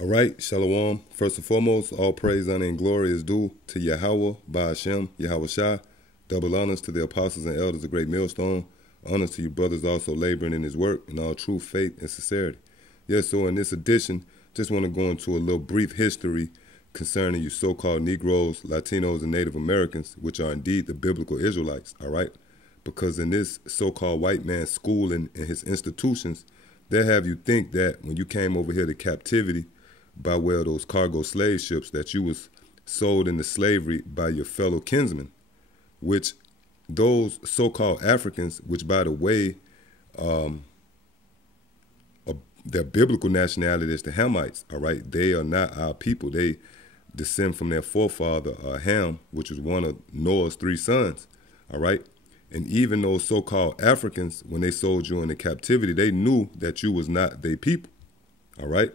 All right, Shalom. First and foremost, all praise, honor, and glory is due to Yahweh, Ba'ashem, Yahweh Shai. Double honors to the apostles and elders of Great Millstone. Honors to you brothers also laboring in his work in all true faith and sincerity. Yes, so in this edition, just want to go into a little brief history concerning you so-called Negroes, Latinos, and Native Americans, which are indeed the biblical Israelites, all right? Because in this so-called white man's schooling and his institutions, they have you think that when you came over here to captivity, by way of those cargo slave ships, that you was sold into slavery by your fellow kinsmen, which those so-called Africans, which by the way, their biblical nationality is the Hamites, all right? They are not our people. They descend from their forefather, Ham, which was one of Noah's 3 sons, all right? And even those so-called Africans, when they sold you into captivity, they knew that you was not their people, all right?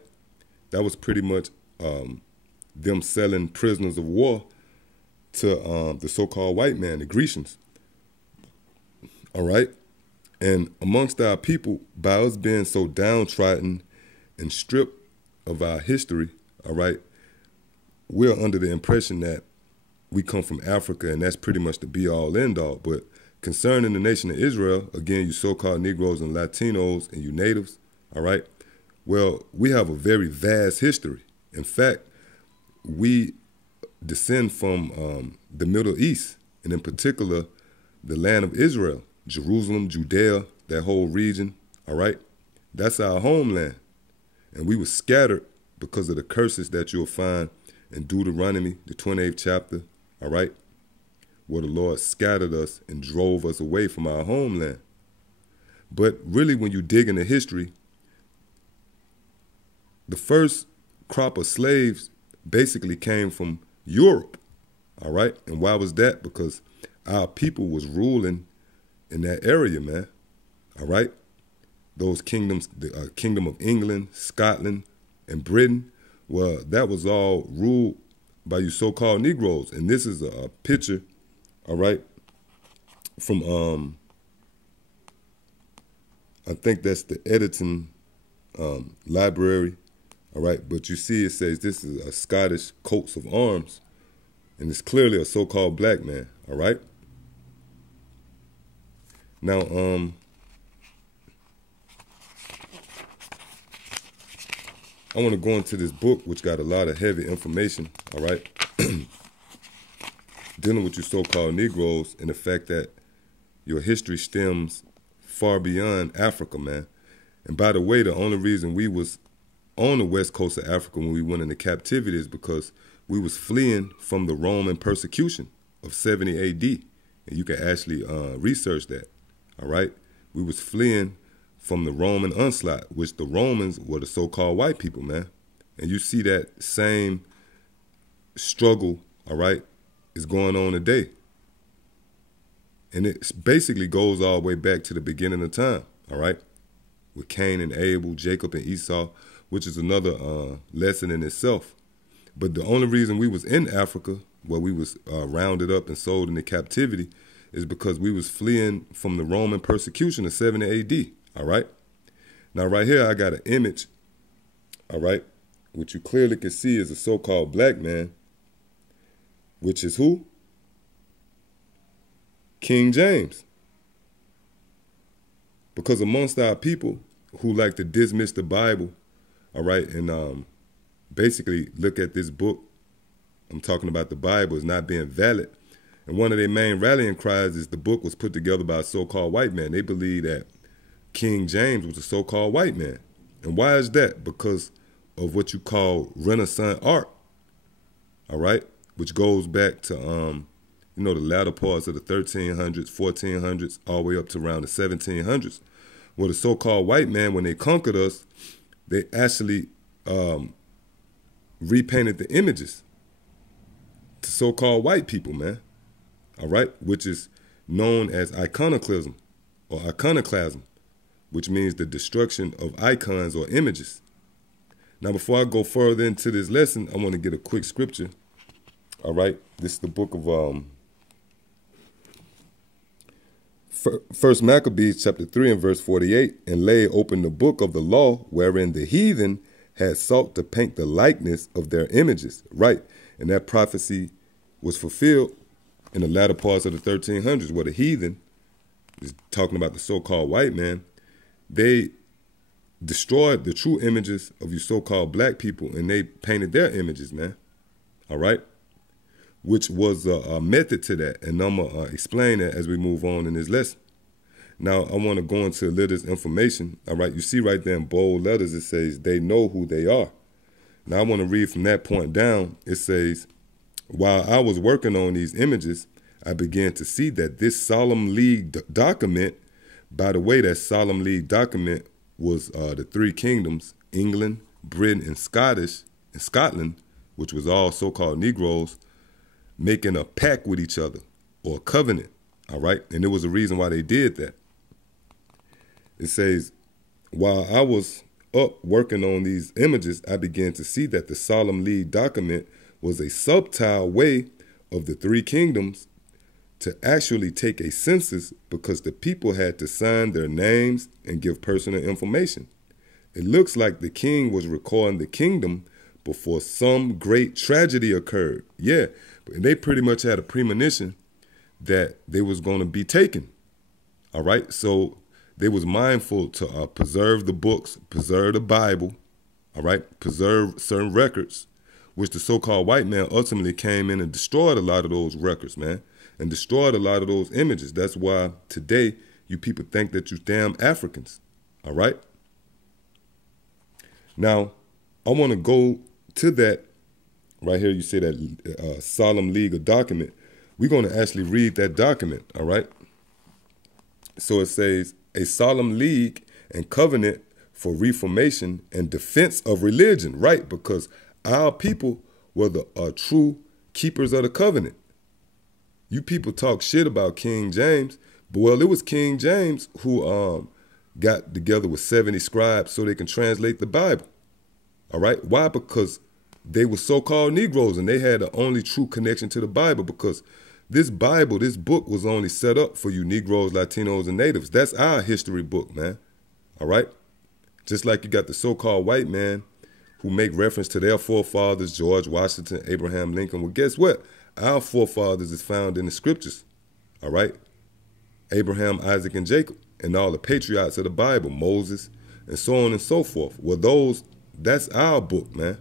That was pretty much them selling prisoners of war to the so-called white man, the Grecians. All right? And amongst our people, by us being so downtrodden and stripped of our history, all right, we're under the impression that we come from Africa and that's pretty much the be-all, end-all. But concerning the nation of Israel, again, you so-called Negroes and Latinos and you natives, all right, well, we have a very vast history. In fact, we descend from the Middle East, and in particular, the land of Israel, Jerusalem, Judea, that whole region, all right? That's our homeland. And we were scattered because of the curses that you'll find in Deuteronomy, the 28th chapter, all right? Where the Lord scattered us and drove us away from our homeland. But really, when you dig into history, the first crop of slaves basically came from Europe, all right? And why was that? Because our people was ruling in that area, man, all right? Those kingdoms, the Kingdom of England, Scotland, and Britain, well, that was all ruled by you so-called Negroes. And this is a picture, all right, from, I think that's the Editon library. All right, but you see it says this is a Scottish coats of arms, and it's clearly a so-called black man, all right? Now, I want to go into this book, which got a lot of heavy information, all right? Dealing with you so-called Negroes and the fact that your history stems far beyond Africa, man. And by the way, the only reason we was on the west coast of Africa when we went into captivity is because we was fleeing from the Roman persecution of 70 AD. And you can actually research that, all right? We was fleeing from the Roman onslaught, which the Romans were the so-called white people, man. And you see that same struggle, all right, is going on today. And it basically goes all the way back to the beginning of time, all right? With Cain and Abel, Jacob and Esau, which is another lesson in itself. But the only reason we was in Africa, where we was rounded up and sold into captivity, is because we was fleeing from the Roman persecution of 70 AD, all right? Now, right here, I got an image, all right, which you clearly can see is a so-called black man, which is who? King James. Because amongst our people who like to dismiss the Bible, all right, and basically look at this book, I'm talking about the Bible, as not being valid. And one of their main rallying cries is the book was put together by a so-called white man. They believe that King James was a so-called white man. And why is that? Because of what you call Renaissance art, all right, which goes back to, you know, the latter parts of the 1300s, 1400s, all the way up to around the 1700s. Well, the so-called white man, when they conquered us, they actually repainted the images to so-called white people, man, all right, which is known as iconoclasm or iconoclasm, which means the destruction of icons or images. Now, before I go further into this lesson, I want to get a quick scripture, all right? This is the book of First Maccabees chapter 3 and verse 48, and lay open the book of the law, wherein the heathen had sought to paint the likeness of their images, right? And that prophecy was fulfilled in the latter parts of the 1300s, where the heathen, is talking about the so-called white man, they destroyed the true images of you so-called black people, and they painted their images, man. All right? Which was a method to that, and I'm going to explain that as we move on in this lesson. Now, I want to go into a little of this information. All right, you see right there in bold letters, it says, they know who they are. Now, I want to read from that point down. It says, while I was working on these images, I began to see that this Solemn League document, by the way, that Solemn League document was the three kingdoms, England, Britain, and Scotland, which was all so-called Negroes, making a pact with each other, or a covenant, all right? And there was a reason why they did that. It says, while I was up working on these images, I began to see that the Solemn League document was a subtle way of the three kingdoms to actually take a census, because the people had to sign their names and give personal information. It looks like the king was recording the kingdom before some great tragedy occurred. Yeah, but they pretty much had a premonition that they was going to be taken. All right, so they was mindful to preserve the books, preserve the Bible, all right, preserve certain records, which the so-called white man ultimately came in and destroyed a lot of those records, man, and destroyed a lot of those images. That's why today you people think that you damn Africans, all right? Now, I want to go to that right here. You say that Solemn League document. We're going to actually read that document, all right? So it says, a solemn league and covenant for reformation and defense of religion, right? Because our people were the true keepers of the covenant. You people talk shit about King James, but well, it was King James who got together with 70 scribes so they can translate the Bible, all right? Why? Because they were so-called Negroes, and they had the only true connection to the Bible, because this Bible, this book was only set up for you Negroes, Latinos, and Natives. That's our history book, man. All right? Just like you got the so-called white man who make reference to their forefathers, George Washington, Abraham Lincoln. Well, guess what? Our forefathers is found in the scriptures. All right? Abraham, Isaac, and Jacob, and all the patriots of the Bible, Moses, and so on and so forth. Well, that's our book, man.